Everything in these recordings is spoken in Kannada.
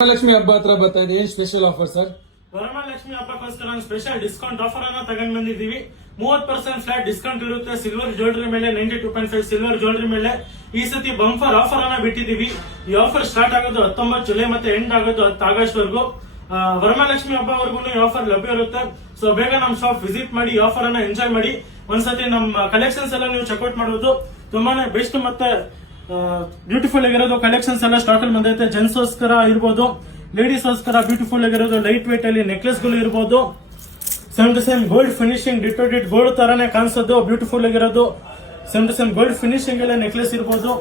ವರಮಹಾಲಕ್ಷ್ಮಿ ಹಬ್ಬ ಹತ್ರ ಬರ್ತಾ ಇದೆ. ಏನ್ ಸ್ಪೆಷಲ್ ಆಫರ್ ಸರ್? ವರಮಹಾಲಕ್ಷ್ಮಿ ಹಬ್ಬಕ್ಕೋಸ್ಕರ ಸ್ಪೆಷಲ್ ಡಿಸ್ಕೌಂಟ್ ಆಫರ್ ಅನ್ನ ತಗೊಂಡ್ ಬಂದಿದ್ದೀವಿ. 30% ಫ್ಲಾಟ್ ಡಿಸ್ಕೌಂಟ್ ಇರುತ್ತೆ. ಸಿಲ್ವರ್ ಜ್ಯುವೆಲರಿ ಮೇಲೆ 92.5 ಸಿಲ್ವರ್ ಜ್ಯುವೆಲರಿ ಮೇಲೆ ಈ ಸತಿ ಬಂಪರ್ ಆಫರ್ ಅನ್ನ ಬಿಟ್ಟಿದ್ದೀವಿ. ಈ ಆಫರ್ ಸ್ಟಾರ್ಟ್ ಆಗೋದು 19 ಜುಲೈ ಮತ್ತೆ ಎಂಡ್ ಆಗೋದು 10 ಆಗಸ್ಟ್ ವರೆಗೂ. ವರಮಹಾಲಕ್ಷ್ಮಿ ಹಬ್ಬವರೆಗೂ ಈ ಆಫರ್ ಲಭ್ಯ ಇರುತ್ತೆ. ಸೊ ಬೇಗ ನಮ್ ಶಾಪ್ ವಿಸಿಟ್ ಮಾಡಿ, ಈ ಆಫರ್ ಅನ್ನ ಎಂಜಾಯ್ ಮಾಡಿ. ಒಂದ್ಸತಿ ನಮ್ಮ ಕಲೆಕ್ಷನ್ಸ್ ಎಲ್ಲ ನೀವು ಚೆಕ್ಔಟ್ ಮಾಡಬಹುದು. ತುಂಬಾನೇ ಬೆಸ್ಟ್ ಮತ್ತೆ ಬ್ಯೂಟಿಫುಲ್ ಆಗಿರೋದು ಕಲೆಕ್ಷನ್ಸ್ ಎಲ್ಲ ಸ್ಟಾಕ್ ಅಲ್ಲಿ ಬಂದೈತೆ. ಜೆಂಟ್ಸ್ ಗೋಸ್ಕರ ಇರ್ಬೋದು, ಲೇಡೀಸ್ ಗೋಸ್ಕರ ಬ್ಯೂಟಿಫುಲ್ ಆಗಿರೋದು ಲೈಟ್ ವೇಟ್ ಅಲ್ಲಿ ನೆಕ್ಲೆಸ್ ಗಳು ಇರ್ಬೋದು. Same to same gold finishing ಡಿಟೋಟೆಡ್ ಗೋಲ್ಡ್ ತರಾನೇ ಕಾಣಿಸೋದು ಬ್ಯೂಟಿಫುಲ್ ಆಗಿರೋದು. Same to same gold finishing ಎಲ್ಲ ನೆಕ್ಲೆಸ್ ಇರ್ಬೋದು,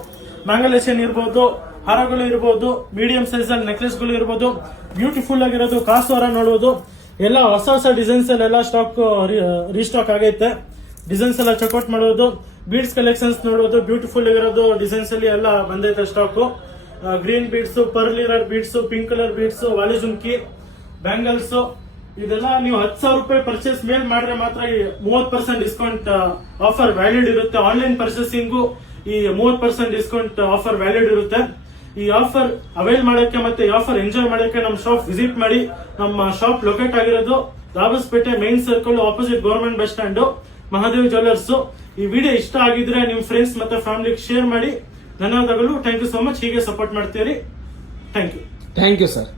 ಮ್ಯಾಂಗಲೇಷನ್ ಇರ್ಬೋದು, ಹಾರಗಳು ಇರ್ಬೋದು, ಮೀಡಿಯಂ ಸೈಜ್ ಅಲ್ಲಿ ನೆಕ್ಲೆಸ್ ಗಳು ಇರ್ಬೋದು. ಬ್ಯೂಟಿಫುಲ್ ಆಗಿರೋದು ಕಾಸು ಹಾರ ನೋಡಬಹುದು. ಎಲ್ಲ ಹೊಸ ಹೊಸ ಡಿಸೈನ್ಸ್ ಎಲ್ಲ ಸ್ಟಾಕ್ ರೀಸ್ಟಾಕ್ ಆಗೈತೆ. ಡಿಸೈನ್ಸ್ ಎಲ್ಲ ಚೆಕ್ಔಟ್ ಮಾಡೋದು. ಬೀಡ್ಸ್ ಕಲೆಕ್ಷನ್ಸ್ ನೋಡೋದು. ಬ್ಯೂಟಿಫುಲ್ ಆಗಿರೋದು ಡಿಸೈನ್ಸ್ ಅಲ್ಲಿ ಎಲ್ಲ ಬಂದೈತೆ ಸ್ಟಾಕ್. ಗ್ರೀನ್ ಬೀಡ್ಸ್, ಪರ್ಲ್ ಇರೋ ಬೀಡ್ಸ್, ಪಿಂಕ್ ಕಲರ್ ಬೀಡ್ಸ್, ವಾಲಿ ಜುಮ್ಕಿ, ಬ್ಯಾಂಗಲ್ಸ್, ಇದೆಲ್ಲ ನೀವು 10,000 ರೂಪಾಯಿ ಪರ್ಚೇಸ್ ಮೇಲ್ ಮಾಡಿದ್ರೆ ಮಾತ್ರ 30% ಡಿಸ್ಕೌಂಟ್ ಆಫರ್ ವ್ಯಾಲಿಡ್ ಇರುತ್ತೆ. ಆನ್ಲೈನ್ ಪರ್ಚೇಸಿಂಗು ಈ 30% ಡಿಸ್ಕೌಂಟ್ ಆಫರ್ ವ್ಯಾಲಿಡ್ ಇರುತ್ತೆ. ಈ ಆಫರ್ ಅವೈಲ್ ಮಾಡಕ್ಕೆ ಮತ್ತೆ ಈ ಆಫರ್ ಎಂಜಾಯ್ ಮಾಡಕ್ಕೆ ನಮ್ಮ ಶಾಪ್ ವಿಸಿಟ್ ಮಾಡಿ. ನಮ್ಮ ಶಾಪ್ ಲೊಕೇಟ್ ಆಗಿರೋದು Dabaspete main circle opposite government bus stand, Mahadev jewellers. ಈ ವಿಡಿಯೋ ಇಷ್ಟ ಆಗಿದ್ರೆ ನಿಮ್ ಫ್ರೆಂಡ್ಸ್ ಮತ್ತೆ ಫ್ಯಾಮಿಲಿಗೆ ಶೇರ್ ಮಾಡಿ. ಧನ್ಯವಾದಗಳು. Thank you so much. ಹೀಗೆ ಸಪೋರ್ಟ್ ಮಾಡ್ತೀರಿ. Thank you sir.